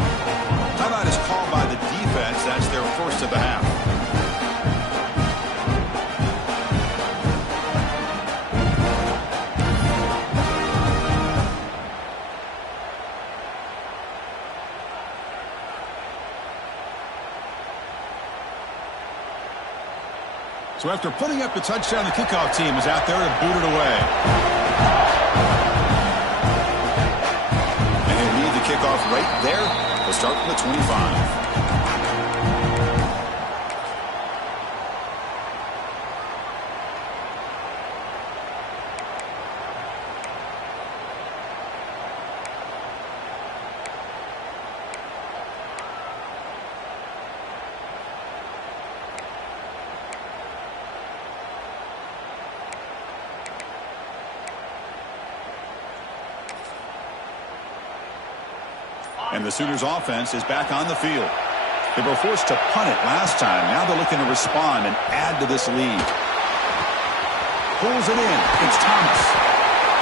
Timeout is called by the defense. That's their first of the half. So after putting up the touchdown, the kickoff team is out there to boot it away. And he'll lead the kickoff right there. We'll start from the 25. And the Sooners offense is back on the field. They were forced to punt it last time. Now they're looking to respond and add to this lead. Pulls it in. It's Thomas.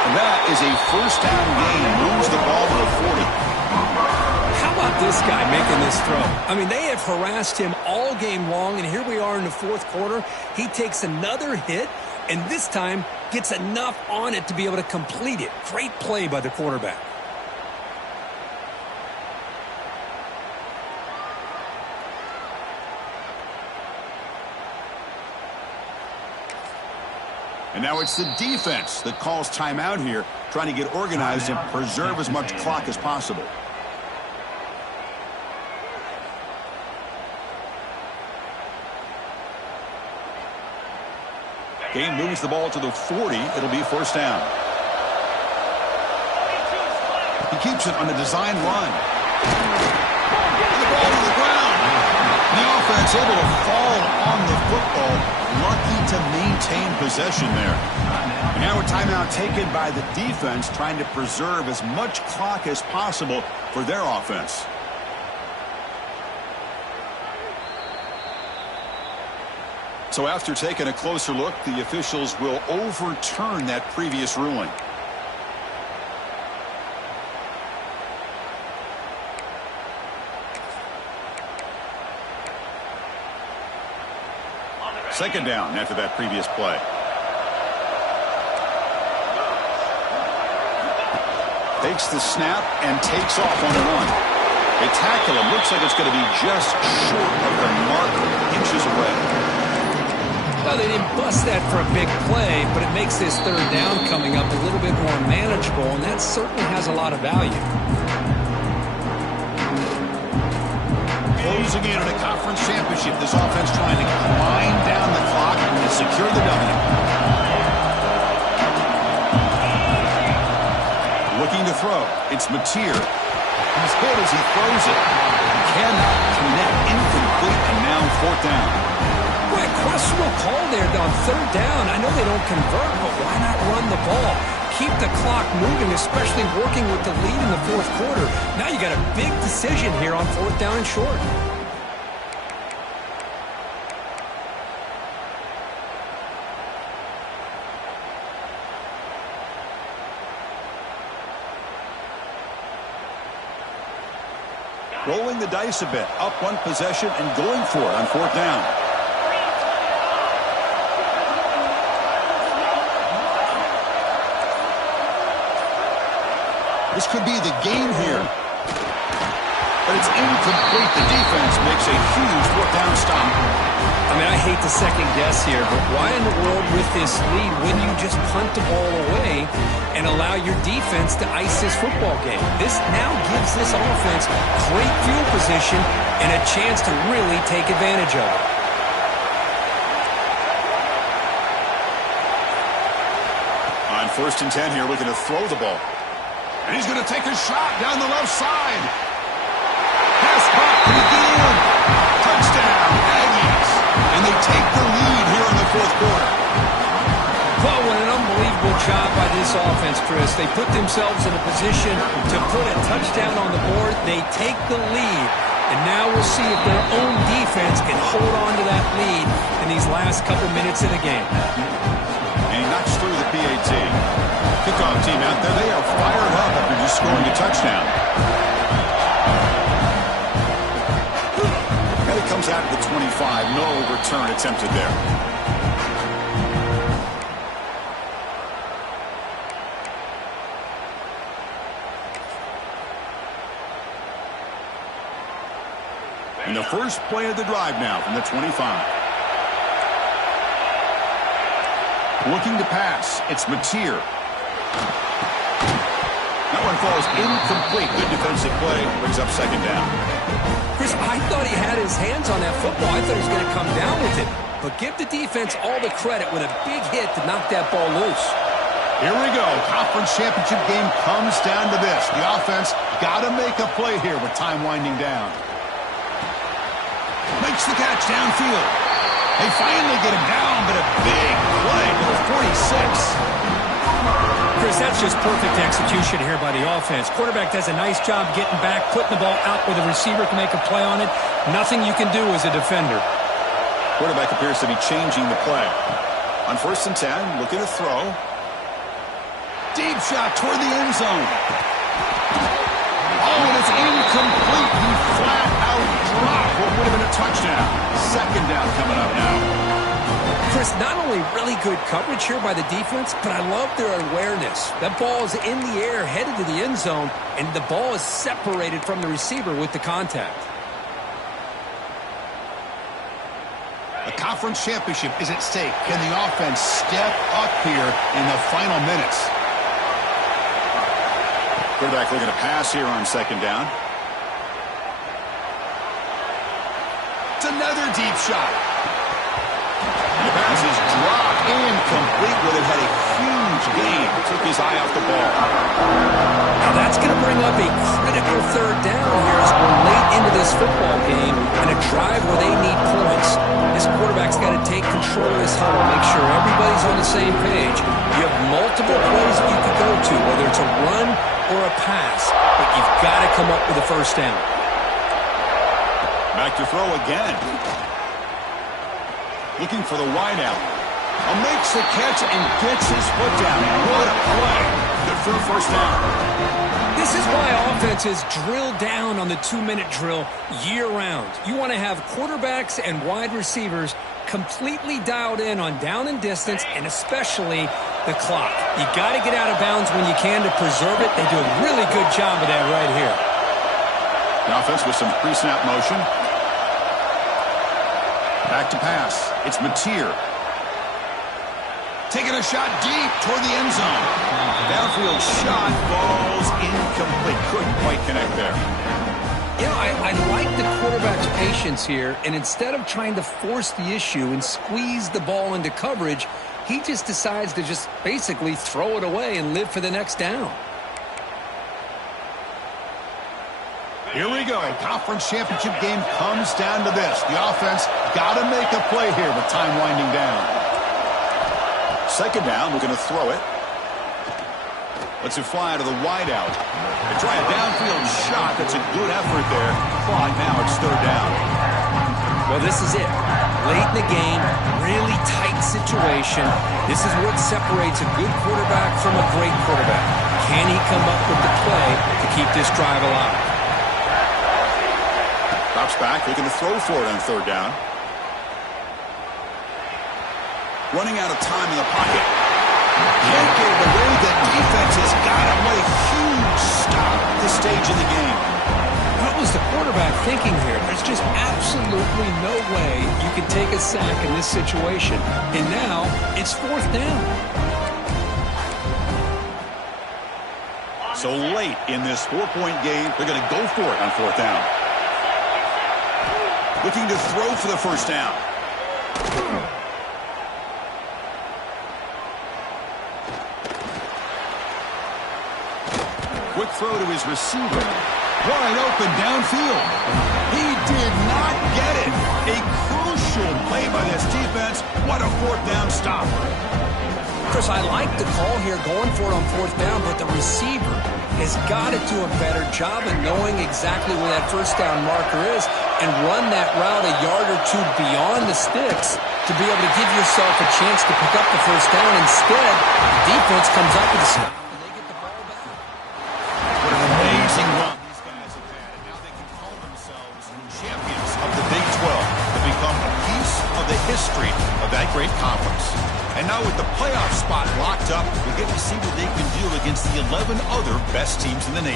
And that is a first down gain. Moves the ball to the 40. How about this guy making this throw? I mean, they have harassed him all game long, and here we are in the fourth quarter. He takes another hit, and this time gets enough on it to be able to complete it. Great play by the quarterback. And now it's the defense that calls timeout here, trying to get organized and preserve as much clock as possible. Game moves the ball to the 40. It'll be first down. He keeps it on a design run. The ball to the ground. The offense able to fall on the football. Lucky to maintain possession there. And now a timeout taken by the defense, trying to preserve as much clock as possible for their offense. So after taking a closer look, the officials will overturn that previous ruling. Second down after that previous play. Takes the snap and takes off on a run. They tackle him. Looks like it's going to be just short of the mark, inches away. Well, they didn't bust that for a big play, but it makes this third down coming up a little bit more manageable, and that certainly has a lot of value. Closing in on a conference championship, this offense trying to grind down the clock and secure the W. Looking to throw. It's Mateer. He's hit as he throws it. Cannot connect, incomplete, and now fourth down. Boy, questionable call there on third down. I know they don't convert, but why not run the ball? Keep the clock moving, especially working with the lead in the fourth quarter. Now you got a big decision here on fourth down and short. Rolling the dice a bit, up one possession and going for it on fourth down. This could be the game here. But it's incomplete. The defense makes a huge fourth down stop. I mean, I hate to second guess here, but why in the world with this lead wouldn't you just punt the ball away and allow your defense to ice this football game? This now gives this offense great field position and a chance to really take advantage of it. On 1st and 10 here, looking to throw the ball. And he's going to take a shot down the left side. Pass caught again. Touchdown, Aggies. And they take the lead here in the fourth quarter. Well, what an unbelievable job by this offense, Chris. They put themselves in a position to put a touchdown on the board. They take the lead. And now we'll see if their own defense can hold on to that lead in these last couple minutes of the game. And he knocks through the PAT. Kickoff team out there, they are fired up after just scoring a touchdown. And it comes out of the 25. No return attempted there. And the first play of the drive now from the 25. Looking to pass. It's Mateer. That one falls incomplete. Good defensive play. Brings up second down. Chris, I thought he had his hands on that football. I thought he was going to come down with it. But give the defense all the credit with a big hit to knock that ball loose. Here we go. Conference championship game comes down to this. The offense got to make a play here with time winding down. Makes the catch downfield. They finally get him down, but a big play to the 46. Chris, that's just perfect execution here by the offense. Quarterback does a nice job getting back, putting the ball out where the receiver can make a play on it. Nothing you can do as a defender. Quarterback appears to be changing the play. On 1st and 10, looking to throw. Deep shot toward the end zone. Oh, and it's incomplete. He flat out dropped what would have been a touchdown. Second down coming up now. Chris, not only really good coverage here by the defense, but I love their awareness. That ball is in the air, headed to the end zone, and the ball is separated from the receiver with the contact. The conference championship is at stake. Can the offense step up here in the final minutes? Quarterback looking to pass here on second down. It's another deep shot. The pass is dropped incomplete. Would have had a huge gain. Took his eye off the ball. Now that's going to bring up a critical third down here as we're late into this football game and a drive where they need points. This quarterback's got to take control of this huddle, make sure everybody's on the same page. You have multiple plays that you could go to, whether it's a run or a pass, but you've got to come up with a first down. Back to throw again. Looking for the wideout. Makes the catch and gets his foot down. What a play. Good for a first down. This is why offenses drill down on the 2-minute drill year-round. You want to have quarterbacks and wide receivers completely dialed in on down and distance, and especially the clock. You got to get out of bounds when you can to preserve it. They do a really good job of that right here. The offense with some pre-snap motion. Back to pass. It's Mateer. Taking a shot deep toward the end zone. Downfield shot falls incomplete. Couldn't quite connect there. You know, I like the quarterback's patience here, and instead of trying to force the issue and squeeze the ball into coverage, he just decides to just basically throw it away and live for the next down. Here we go. Conference championship game comes down to this. The offense got to make a play here with time winding down. Second down, we're going to throw it. Lets it fly to the wideout. They try a downfield shot. That's a good effort there. Clock now, it's third down. Well, this is it. Late in the game, really tight situation. This is what separates a good quarterback from a great quarterback. Can he come up with the play to keep this drive alive? Drops back, looking to throw for it on third down. Running out of time in the pocket. Can't get it away. The defense has got him. What a huge stop at this stage of the game. What was the quarterback thinking here? There's just absolutely no way you can take a sack in this situation. And now it's fourth down. So late in this 4-point game, they're going to go for it on fourth down. Looking to throw for the first down. Quick throw to his receiver. Wide open downfield. He did not get it. A crucial play by this defense. What a fourth down stop. Chris, I like the call here going for it on fourth down, but the receiver has got to do a better job of knowing exactly where that first down marker is and run that route a yard or two beyond the sticks to be able to give yourself a chance to pick up the first down. Instead, the defense comes up with a stop and they get the ball back. What an amazing run these guys have had, and now they can call themselves champions of the Big 12 to become a piece of the history of that great conference. And now with the playoff spot locked up, we get to see what they can do against the 11 other best teams in the nation.